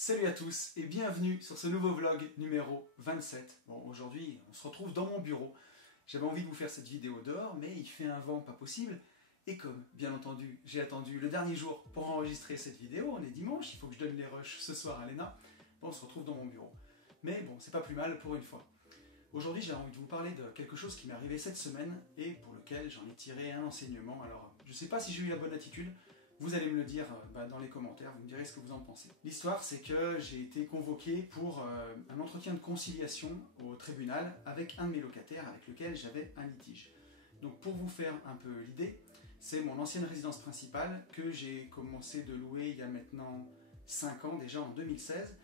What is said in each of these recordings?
Salut à tous et bienvenue sur ce nouveau vlog numéro 27. Bon, aujourd'hui, on se retrouve dans mon bureau. J'avais envie de vous faire cette vidéo dehors, mais il fait un vent pas possible. Et comme, bien entendu, j'ai attendu le dernier jour pour enregistrer cette vidéo, on est dimanche, il faut que je donne les rushs ce soir à Léna. Bon, on se retrouve dans mon bureau. Mais bon, c'est pas plus mal pour une fois. Aujourd'hui, j'ai envie de vous parler de quelque chose qui m'est arrivé cette semaine et pour lequel j'en ai tiré un enseignement. Alors, je sais pas si j'ai eu la bonne attitude. Vous allez me le dire dans les commentaires, vous me direz ce que vous en pensez. L'histoire, c'est que j'ai été convoqué pour un entretien de conciliation au tribunal avec un de mes locataires avec lequel j'avais un litige. Donc pour vous faire un peu l'idée, c'est mon ancienne résidence principale que j'ai commencé de louer il y a maintenant 5 ans, déjà en 2016,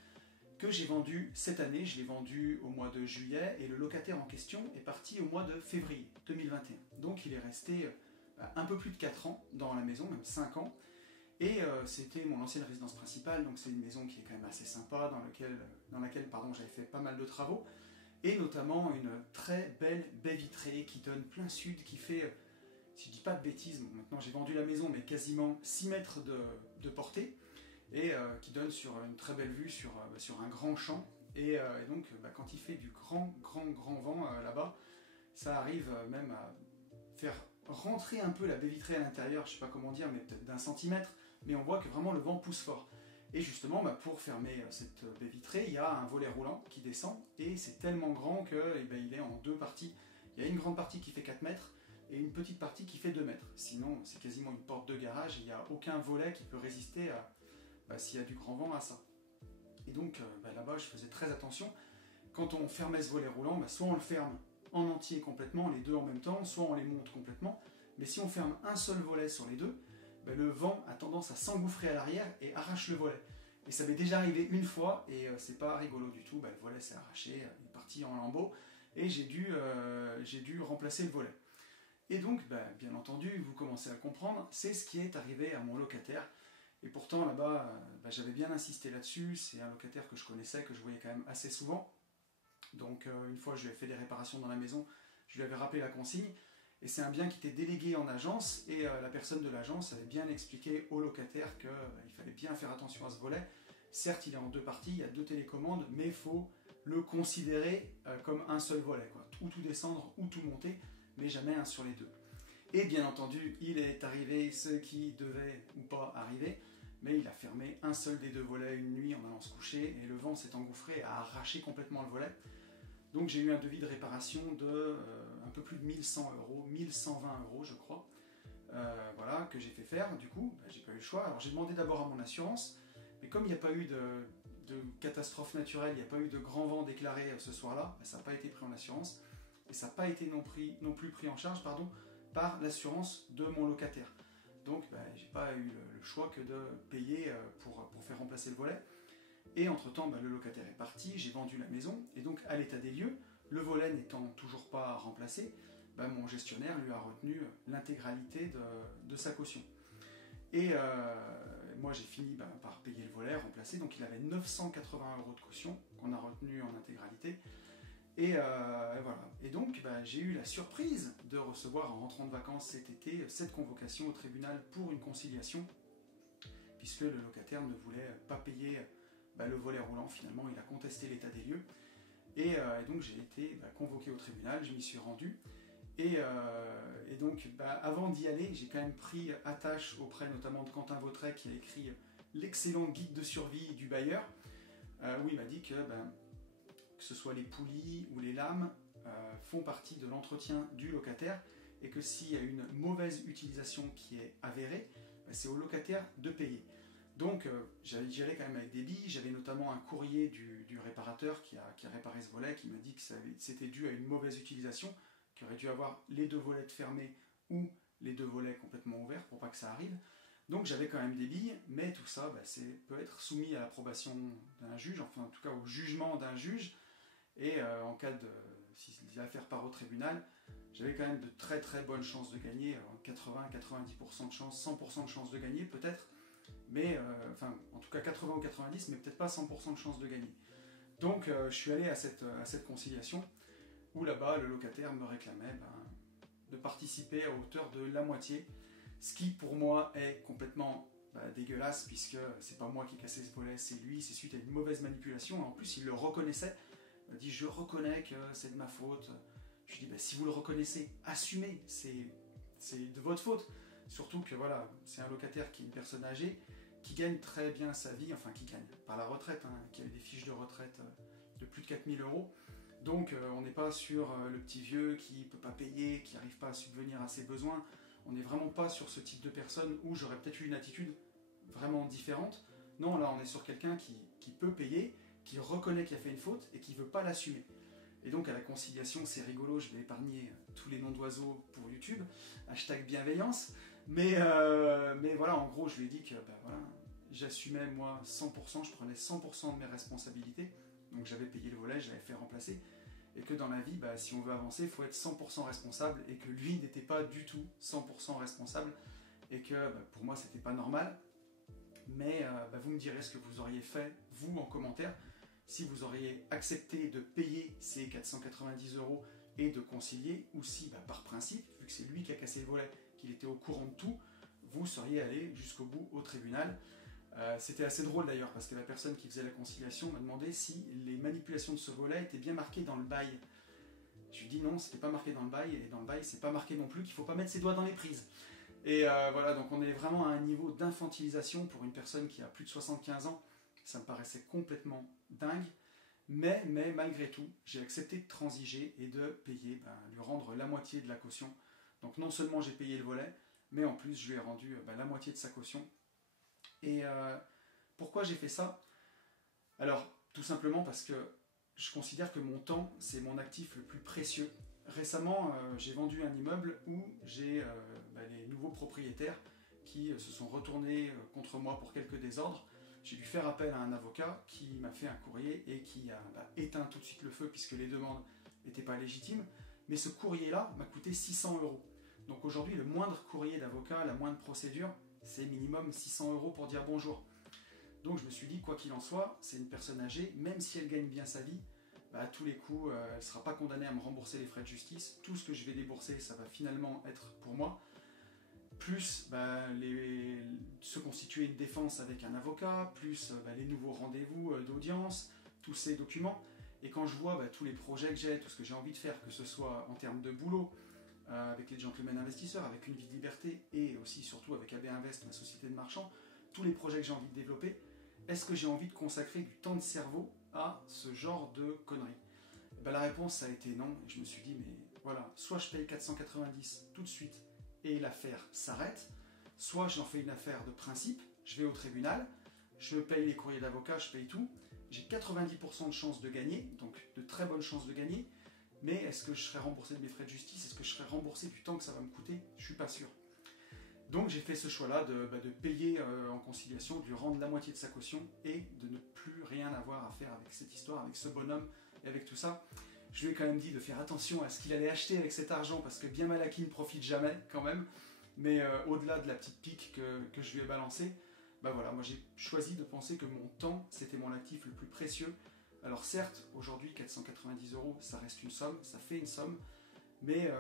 que j'ai vendu cette année, je l'ai vendu au mois de juillet et le locataire en question est parti au mois de février 2021. Donc il est resté un peu plus de 4 ans dans la maison, même 5 ans. Et c'était mon ancienne résidence principale, donc c'est une maison qui est quand même assez sympa, dans laquelle j'avais fait pas mal de travaux. Et notamment une très belle baie vitrée qui donne plein sud, qui fait, si je dis pas de bêtises, bon, maintenant j'ai vendu la maison, mais quasiment 6 mètres de portée, et qui donne sur une très belle vue sur un grand champ. Et donc quand il fait du grand vent là-bas, ça arrive même à faire rentrer un peu la baie vitrée à l'intérieur, je sais pas comment dire, mais peut-être d'1 centimètre, mais on voit que vraiment le vent pousse fort. Et justement, pour fermer cette baie vitrée, il y a un volet roulant qui descend, et c'est tellement grand qu'il est en 2 parties. Il y a une grande partie qui fait 4 mètres, et une petite partie qui fait 2 mètres. Sinon, c'est quasiment une porte de garage, et il n'y a aucun volet qui peut résister s'il y a du grand vent à ça. Et donc, là-bas, je faisais très attention. Quand on fermait ce volet roulant, soit on le ferme en entier complètement, les deux en même temps, soit on les monte complètement, mais si on ferme un seul volet sur les deux, le vent a tendance à s'engouffrer à l'arrière et arrache le volet. Et ça m'est déjà arrivé une fois, et c'est pas rigolo du tout, le volet s'est arraché, il est parti en lambeaux, et j'ai dû remplacer le volet. Et donc, bien entendu, vous commencez à le comprendre, c'est ce qui est arrivé à mon locataire, et pourtant là-bas, j'avais bien insisté là-dessus, c'est un locataire que je connaissais, que je voyais quand même assez souvent. Donc une fois je lui ai fait des réparations dans la maison, je lui avais rappelé la consigne, et c'est un bien qui était délégué en agence, et la personne de l'agence avait bien expliqué au locataire qu'il fallait bien faire attention à ce volet. Certes, il est en 2 parties, il y a 2 télécommandes, mais il faut le considérer comme un seul volet, ou tout descendre ou tout monter, mais jamais un sur les deux. Et bien entendu, il est arrivé ce qui devait ou pas arriver, mais il a fermé un seul des 2 volets une nuit en allant se coucher, et le vent s'est engouffré, a arraché complètement le volet. Donc j'ai eu un devis de réparation de un peu plus de 1100 €, 1120 € je crois, voilà, que j'ai fait faire. Du coup, j'ai pas eu le choix. Alors j'ai demandé d'abord à mon assurance, mais comme il n'y a pas eu de catastrophe naturelle, il n'y a pas eu de grand vent déclaré ce soir-là, ça n'a pas été pris en assurance, et ça n'a pas été non plus pris en charge par l'assurance de mon locataire. Donc j'ai pas eu le choix que de payer pour faire remplacer le volet. Et entre temps, le locataire est parti, j'ai vendu la maison, et donc à l'état des lieux, le volet n'étant toujours pas remplacé, mon gestionnaire lui a retenu l'intégralité de sa caution. Et moi j'ai fini par payer le volet, remplacer, donc il avait 980 € de caution qu'on a retenu en intégralité. Et voilà. Et donc j'ai eu la surprise de recevoir en rentrant de vacances cet été cette convocation au tribunal pour une conciliation, puisque le locataire ne voulait pas payer le volet roulant. Finalement il a contesté l'état des lieux, et donc j'ai été convoqué au tribunal, je m'y suis rendu, et donc avant d'y aller, j'ai quand même pris attache auprès notamment de Quentin Vautret, qui a écrit l'excellent guide de survie du bailleur, où il m'a dit que ce soit les poulies ou les lames font partie de l'entretien du locataire, et que s'il y a une mauvaise utilisation qui est avérée, c'est au locataire de payer. Donc j'y allais quand même avec des billes. J'avais notamment un courrier du réparateur qui a réparé ce volet, qui m'a dit que c'était dû à une mauvaise utilisation, qu'il aurait dû avoir les 2 volets fermés ou les 2 volets complètement ouverts pour pas que ça arrive. Donc j'avais quand même des billes, mais tout ça peut être soumis à l'approbation d'un juge, enfin en tout cas au jugement d'un juge, et en cas si l'affaire part au tribunal, j'avais quand même de très bonnes chances de gagner, 80-90% de chance, 100% de chance de gagner peut-être, mais en tout cas 80 ou 90, mais peut-être pas 100% de chance de gagner. Donc je suis allé à cette conciliation, où là-bas le locataire me réclamait de participer à hauteur de la moitié, ce qui pour moi est complètement dégueulasse, puisque c'est pas moi qui ai cassé ce volet, c'est lui, c'est suite à une mauvaise manipulation. En plus, il le reconnaissait. Il m'a dit, je reconnais que c'est de ma faute. Je lui dis, si vous le reconnaissez, assumez, c'est de votre faute. Surtout que voilà, c'est un locataire qui est une personne âgée, qui gagne très bien sa vie, enfin qui gagne par la retraite, qui a des fiches de retraite de plus de 4000 euros. Donc on n'est pas sur le petit vieux qui ne peut pas payer, qui n'arrive pas à subvenir à ses besoins. On n'est vraiment pas sur ce type de personne où j'aurais peut-être eu une attitude vraiment différente. Non, là on est sur quelqu'un qui peut payer, qui reconnaît qu'il a fait une faute et qui ne veut pas l'assumer. Et donc à la conciliation, c'est rigolo, je vais épargner tous les noms d'oiseaux pour YouTube, hashtag bienveillance. Mais voilà, en gros, je lui ai dit que voilà, j'assumais moi 100%, je prenais 100% de mes responsabilités. Donc j'avais payé le volet, je l'avais fait remplacer. Et que dans la vie, si on veut avancer, il faut être 100% responsable. Et que lui n'était pas du tout 100% responsable. Et que pour moi, c'était pas normal. Mais vous me direz ce que vous auriez fait, vous, en commentaire, si vous auriez accepté de payer ces 490 € et de concilier, ou si, par principe, vu que c'est lui qui a cassé le volet, qu'il était au courant de tout, vous seriez allé jusqu'au bout au tribunal. C'était assez drôle d'ailleurs, parce que la personne qui faisait la conciliation m'a demandé si les manipulations de ce volet étaient bien marquées dans le bail. Je lui ai dit non, c'était pas marqué dans le bail, et dans le bail, c'est pas marqué non plus qu'il faut pas mettre ses doigts dans les prises. Et voilà, donc on est vraiment à un niveau d'infantilisation pour une personne qui a plus de 75 ans. Ça me paraissait complètement dingue. Mais malgré tout, j'ai accepté de transiger et de payer, lui rendre la moitié de la caution. Donc non seulement j'ai payé le volet, mais en plus je lui ai rendu la moitié de sa caution. Et pourquoi j'ai fait ça? Alors, tout simplement parce que je considère que mon temps, c'est mon actif le plus précieux. Récemment, j'ai vendu un immeuble où j'ai les nouveaux propriétaires qui se sont retournés contre moi pour quelques désordres. J'ai dû faire appel à un avocat qui m'a fait un courrier et qui a éteint tout de suite le feu puisque les demandes n'étaient pas légitimes. Mais ce courrier-là m'a coûté 600 €. Donc aujourd'hui, le moindre courrier d'avocat, la moindre procédure, c'est minimum 600 € pour dire bonjour. Donc je me suis dit, quoi qu'il en soit, c'est une personne âgée, même si elle gagne bien sa vie, à tous les coups, elle ne sera pas condamnée à me rembourser les frais de justice. Tout ce que je vais débourser, ça va finalement être pour moi. Plus se constituer une défense avec un avocat, plus les nouveaux rendez-vous d'audience, tous ces documents. Et quand je vois tous les projets que j'ai, tout ce que j'ai envie de faire, que ce soit en termes de boulot, avec les gentlemen investisseurs, avec une vie de liberté, et aussi surtout avec AB Invest, ma société de marchand, tous les projets que j'ai envie de développer, est-ce que j'ai envie de consacrer du temps de cerveau à ce genre de conneries? La réponse ça a été non, et je me suis dit, mais voilà, soit je paye 490 tout de suite, et l'affaire s'arrête, soit j'en fais une affaire de principe, je vais au tribunal, je paye les courriers d'avocat, je paye tout, j'ai 90% de chances de gagner, donc de très bonnes chances de gagner, mais est-ce que je serai remboursé de mes frais de justice? Est-ce que je serai remboursé du temps que ça va me coûter? Je ne suis pas sûr. Donc j'ai fait ce choix-là de payer en conciliation, de lui rendre la moitié de sa caution et de ne plus rien avoir à faire avec cette histoire, avec ce bonhomme et avec tout ça. Je lui ai quand même dit de faire attention à ce qu'il allait acheter avec cet argent parce que bien mal acquis ne profite jamais quand même. Mais au-delà de la petite pique que je lui ai balancée, voilà, moi j'ai choisi de penser que mon temps c'était mon actif le plus précieux. Alors certes, aujourd'hui 490 €, ça reste une somme, ça fait une somme, mais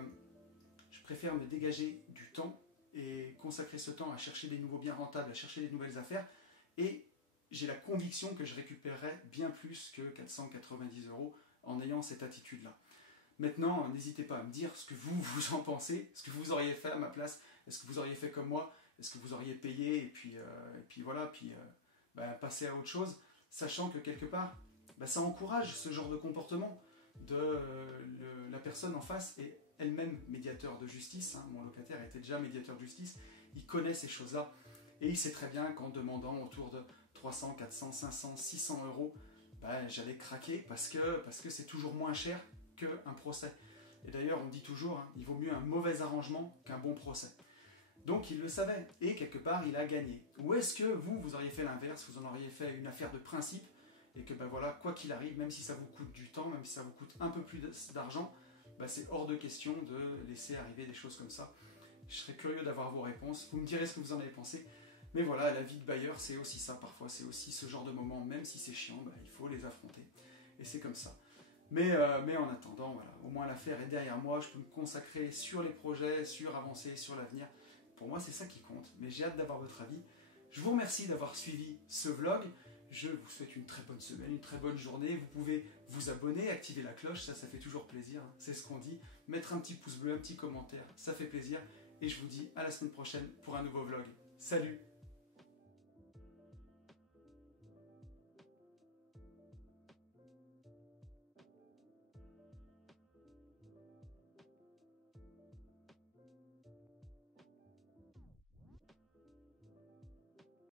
je préfère me dégager du temps et consacrer ce temps à chercher des nouveaux biens rentables, à chercher des nouvelles affaires, et j'ai la conviction que je récupérerai bien plus que 490 € en ayant cette attitude-là. Maintenant, n'hésitez pas à me dire ce que vous en pensez, ce que vous auriez fait à ma place, est-ce que vous auriez fait comme moi, est-ce que vous auriez payé, et puis voilà, passer à autre chose, sachant que quelque part, ça encourage ce genre de comportement de la personne en face et elle-même médiateur de justice, mon locataire était déjà médiateur de justice, il connaît ces choses-là, et il sait très bien qu'en demandant autour de 300, 400, 500, 600 €, j'allais craquer parce que c'est toujours moins cher qu'un procès. Et d'ailleurs, on dit toujours, il vaut mieux un mauvais arrangement qu'un bon procès. Donc il le savait, et quelque part, il a gagné. Ou est-ce que vous auriez fait l'inverse, vous en auriez fait une affaire de principe, et que voilà, quoi qu'il arrive, même si ça vous coûte du temps, même si ça vous coûte un peu plus d'argent, c'est hors de question de laisser arriver des choses comme ça. Je serais curieux d'avoir vos réponses, vous me direz ce que vous en avez pensé. Mais voilà, la vie de bailleur, c'est aussi ça parfois, c'est aussi ce genre de moments, même si c'est chiant, il faut les affronter. Et c'est comme ça. Mais en attendant, voilà, au moins l'affaire est derrière moi, je peux me consacrer sur les projets, sur avancer, sur l'avenir. Pour moi, c'est ça qui compte. Mais j'ai hâte d'avoir votre avis. Je vous remercie d'avoir suivi ce vlog. Je vous souhaite une très bonne semaine, une très bonne journée. Vous pouvez vous abonner, activer la cloche, ça fait toujours plaisir, hein. C'est ce qu'on dit. Mettre un petit pouce bleu, un petit commentaire, ça fait plaisir. Et je vous dis à la semaine prochaine pour un nouveau vlog. Salut!